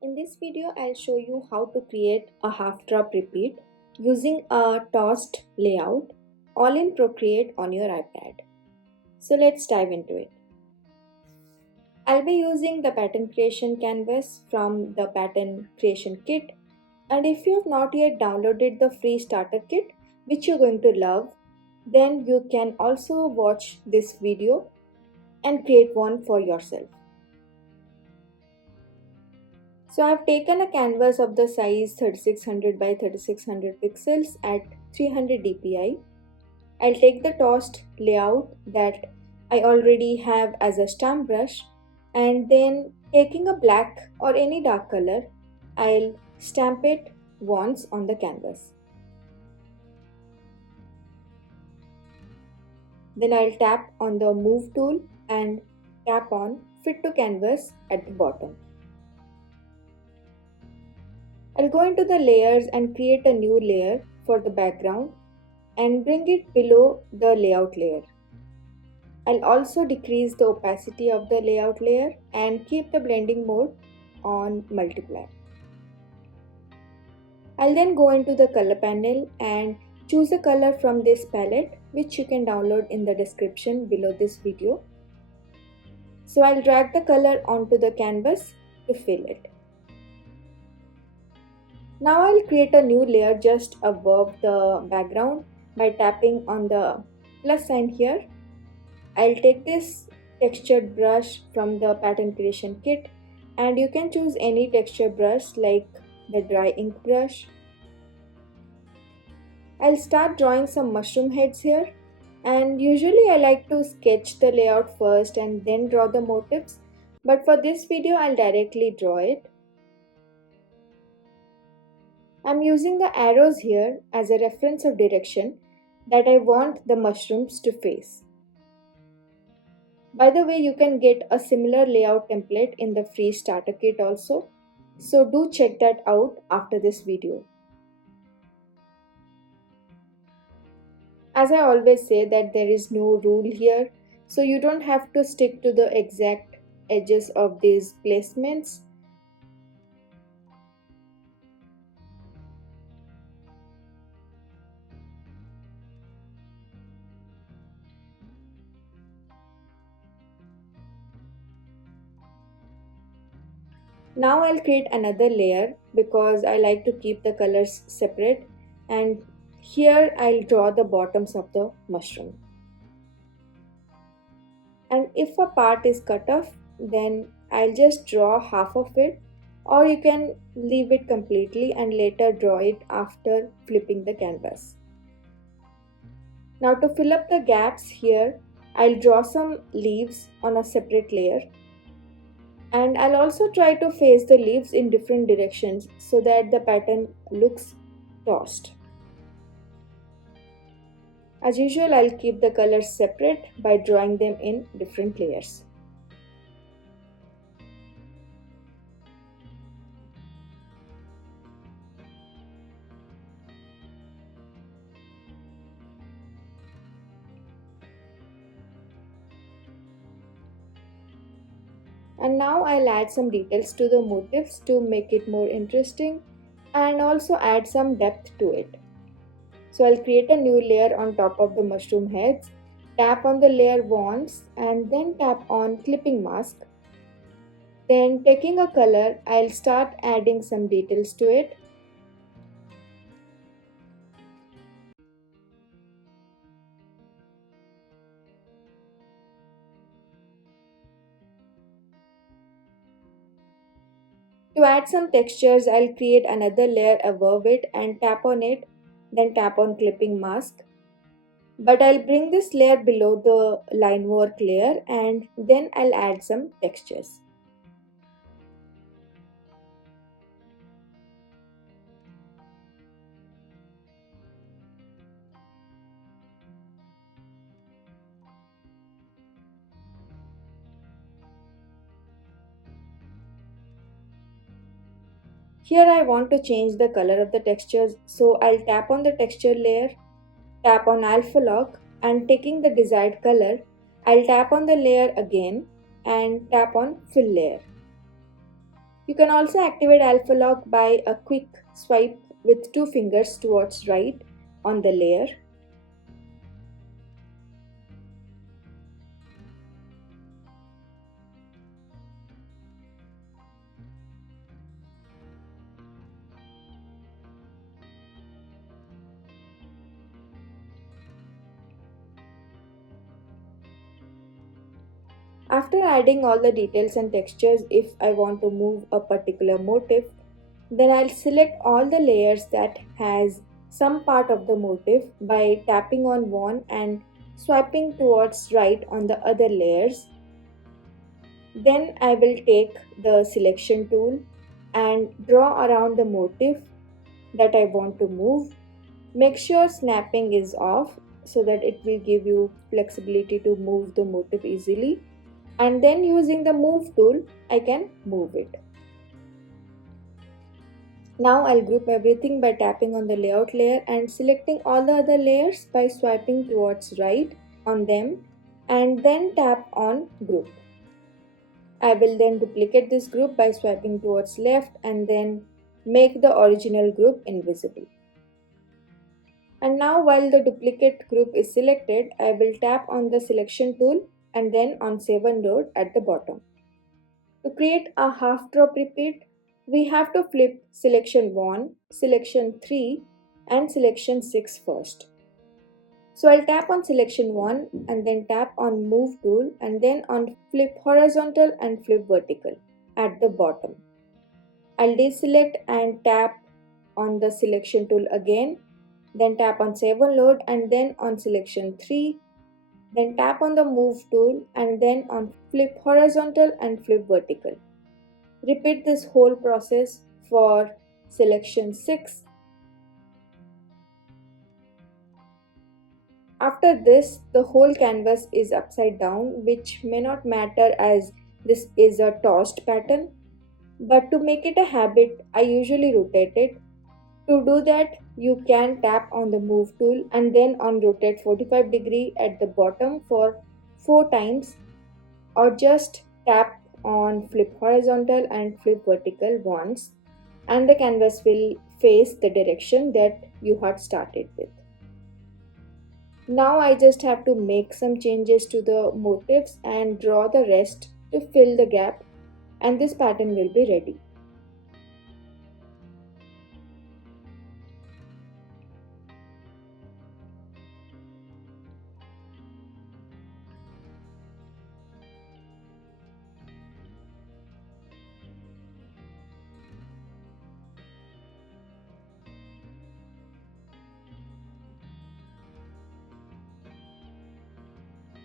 In this video, I'll show you how to create a half drop repeat using a tossed layout all in Procreate on your iPad. So let's dive into it. I'll be using the pattern creation canvas from the pattern creation kit, and if you have not yet downloaded the free starter kit, which you're going to love, then you can also watch this video and create one for yourself. So I've taken a canvas of the size 3600 by 3600 pixels at 300 dpi. I'll take the tossed layout that I already have as a stamp brush, and then taking a black or any dark color, I'll stamp it once on the canvas. Then I'll tap on the move tool and tap on fit to canvas at the bottom. I'll go into the layers and create a new layer for the background and bring it below the layout layer. I'll also decrease the opacity of the layout layer and keep the blending mode on multiply. I'll then go into the color panel and choose a color from this palette, which you can download in the description below this video. So I'll drag the color onto the canvas to fill it. Now I'll create a new layer just above the background by tapping on the plus sign here. I'll take this textured brush from the pattern creation kit, and you can choose any texture brush like the dry ink brush. I'll start drawing some mushroom heads here, and usually I like to sketch the layout first and then draw the motifs, but for this video I'll directly draw it. I'm using the arrows here as a reference of direction that I want the mushrooms to face. By the way, you can get a similar layout template in the free starter kit also, so do check that out after this video. As I always say that there is no rule here, so you don't have to stick to the exact edges of these placements. Now I'll create another layer because I like to keep the colors separate, and here I'll draw the bottoms of the mushroom. And if a part is cut off, then I'll just draw half of it, or you can leave it completely and later draw it after flipping the canvas. Now to fill up the gaps here, I'll draw some leaves on a separate layer. And I'll also try to face the leaves in different directions so that the pattern looks tossed. As usual, I'll keep the colors separate by drawing them in different layers. And now I'll add some details to the motifs to make it more interesting and also add some depth to it. So I'll create a new layer on top of the mushroom heads, tap on the layer once and then tap on clipping mask. Then taking a color, I'll start adding some details to it. To add some textures, I'll create another layer above it and tap on it, then tap on clipping mask. But I'll bring this layer below the line work layer and then I'll add some textures. Here I want to change the color of the textures, so I'll tap on the texture layer, tap on alpha lock, and taking the desired color, I'll tap on the layer again and tap on fill layer. You can also activate alpha lock by a quick swipe with two fingers towards right on the layer. After adding all the details and textures, if I want to move a particular motif, then I'll select all the layers that has some part of the motif by tapping on one and swiping towards right on the other layers. Then I will take the selection tool and draw around the motif that I want to move. Make sure snapping is off so that it will give you flexibility to move the motif easily. And then using the move tool, I can move it. Now I'll group everything by tapping on the layout layer and selecting all the other layers by swiping towards right on them and then tap on group. I will then duplicate this group by swiping towards left and then make the original group invisible. And now while the duplicate group is selected, I will tap on the selection tool and then on save and load at the bottom. To create a half drop repeat, we have to flip selection 1, selection 3 and selection 6 first. So I'll tap on selection 1 and then tap on move tool and then on flip horizontal and flip vertical at the bottom. I'll deselect and tap on the selection tool again, then tap on save and load and then on selection 3, then tap on the move tool and then on flip horizontal and flip vertical. Repeat this whole process for selection 6. After this, the whole canvas is upside down, which may not matter as this is a tossed pattern, but to make it a habit, I usually rotate it. To do that, you can tap on the move tool and then on rotate 45° at the bottom for 4 times, or just tap on flip horizontal and flip vertical once, and the canvas will face the direction that you had started with. Now I just have to make some changes to the motifs and draw the rest to fill the gap, and this pattern will be ready.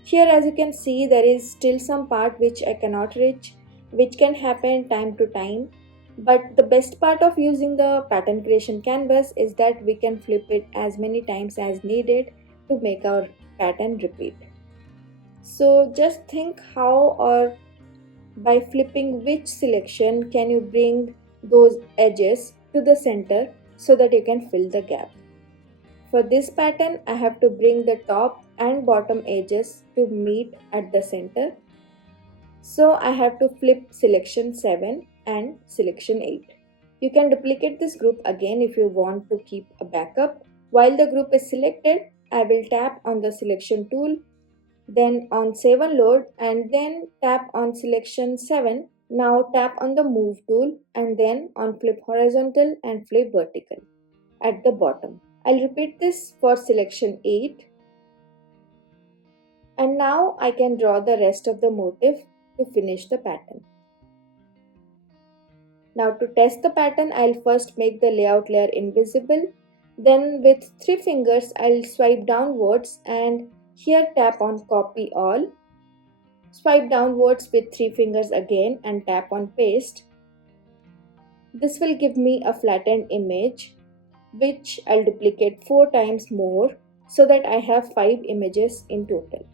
Here, as you can see, there is still some part which I cannot reach, which can happen time to time. But the best part of using the pattern creation canvas is that we can flip it as many times as needed to make our pattern repeat. So just think how or by flipping which selection can you bring those edges to the center so that you can fill the gap. For this pattern, I have to bring the top and bottom edges to meet at the center. So I have to flip selection 7 and selection 8. You can duplicate this group again if you want to keep a backup. While the group is selected, I will tap on the selection tool, then on save and load and then tap on selection 7. Now tap on the move tool and then on flip horizontal and flip vertical at the bottom. I'll repeat this for selection 8. And now I can draw the rest of the motif to finish the pattern. Now to test the pattern, I'll first make the layout layer invisible. Then with 3 fingers, I'll swipe downwards and here tap on copy all. Swipe downwards with 3 fingers again and tap on paste. This will give me a flattened image, which I'll duplicate 4 times more so that I have 5 images in total.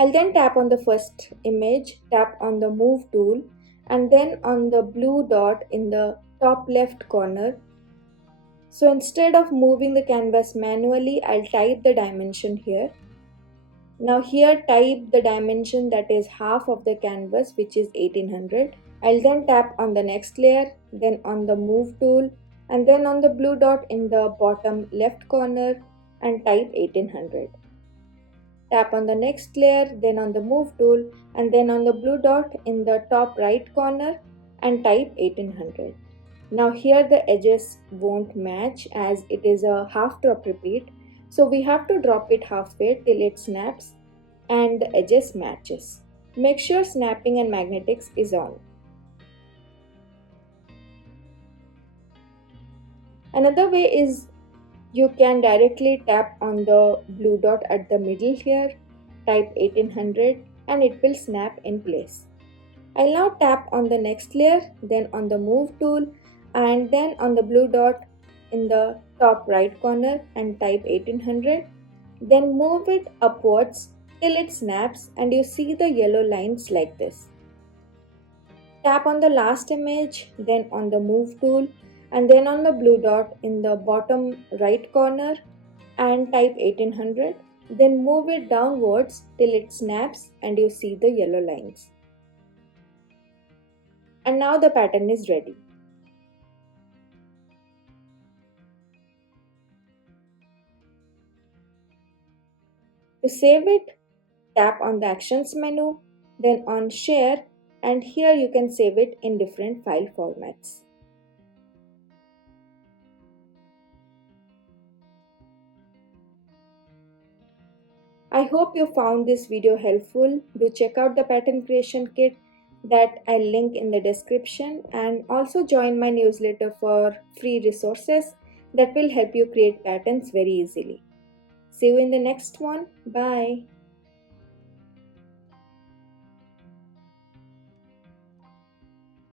I'll then tap on the first image, tap on the move tool and then on the blue dot in the top left corner. So instead of moving the canvas manually, I'll type the dimension here. Now here type the dimension that is half of the canvas, which is 1800. I'll then tap on the next layer, then on the move tool, and then on the blue dot in the bottom left corner and type 1800. Tap on the next layer, then on the move tool, and then on the blue dot in the top right corner and type 1800. Now here the edges won't match as it is a half drop repeat, so we have to drop it halfway till it snaps and the edges matches. Make sure snapping and magnetics is on. Another way is you can directly tap on the blue dot at the middle here, type 1800 and it will snap in place. I'll now tap on the next layer, then on the move tool and then on the blue dot in the top right corner and type 1800. Then move it upwards till it snaps and you see the yellow lines like this. Tap on the last image, then on the move tool and then on the blue dot in the bottom right corner and type 1800. Then move it downwards till it snaps and you see the yellow lines. And now the pattern is ready. To save it, tap on the Actions menu, then on Share, and here you can save it in different file formats. I hope you found this video helpful. Do check out the pattern creation kit that I'll link in the description, and also join my newsletter for free resources that will help you create patterns very easily. See you in the next one. Bye.